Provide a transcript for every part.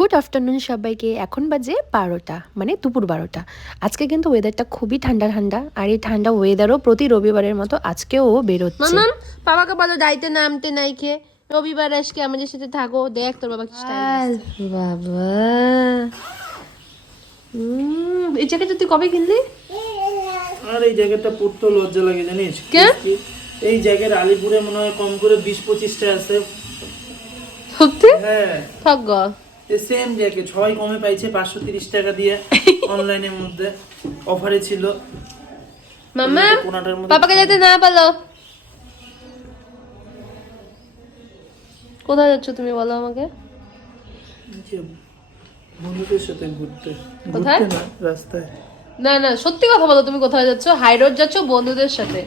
Good afternoon সবাইকে। এখন বাজে 12টা, মানে দুপুর 12টা। আজকে কিন্তু ওয়েদারটা খুবই ঠান্ডা ঠান্ডা, আর এই ঠান্ডা ওয়েদারও প্রতি রবিবারের মতো আজকেও বেরোচ্ছে। মামাম বাবাকে বলো দাইতে নামতে নাই খেয়ে রবিবার আজকে আমাদের সাথে থাকো, দেখ তোর বাবা কি স্টাইল। বাবা এই জ্যাকেটটা তুই কবে কিনলি? আর এই জ্যাকেটটা পরতে লজ্জা লাগে জানিস কে? এই জ্যাকেট আলিপুরে মনে হয় কম করে 20-25টা আছে। সত্যি? হ্যাঁ থাক গো। সেম জ্যাকেট সবাই কমে পাইছে 530 টাকা দিয়ে অনলাইনের মধ্যে অফারে ছিল। মামা কোনাটার মধ্যে বাবাকে যেতে না বলো। কোথায় যাচ্ছ তুমি বলো আমাকে? যে বন্ধুদের সাথে ঘুরতে কোথায়? ঘুরতে না রাস্তায়। না না সত্যি কথা বলো, তুমি কোথায় যাচ্ছ? হাই রোড যাচ্ছ বন্ধুদের সাথে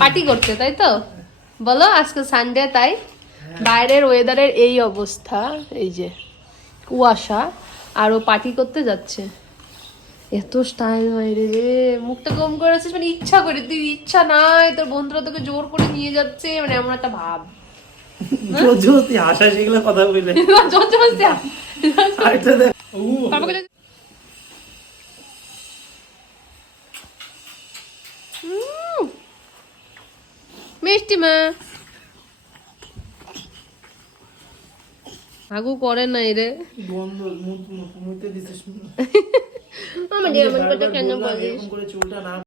পার্টি করতে, তাই তো? বলো আজকে সানডে, তাই বাইরের ওয়েদারের এই অবস্থা, এই যে কুয়াশা, আর ও পার্টি করতে যাচ্ছে। এত স্টাইল বাইরে রে, মুখটা কম করে আছিস মানে ইচ্ছা করে, তুই ইচ্ছা নাই, তোর বন্ধুরা তোকে জোর করে নিয়ে যাচ্ছে, মানে এমন একটা ভাব। তুই হাসা শিখলে কথা বললে জোর জবরদস্তি। আরেকটা দেখ। বাবাকে যদি- মিষ্টি মা আগু করে নাই রে। বন্ধ মুতে দিছিস। আমার কেন বলিস? এরকম করে চুলটা না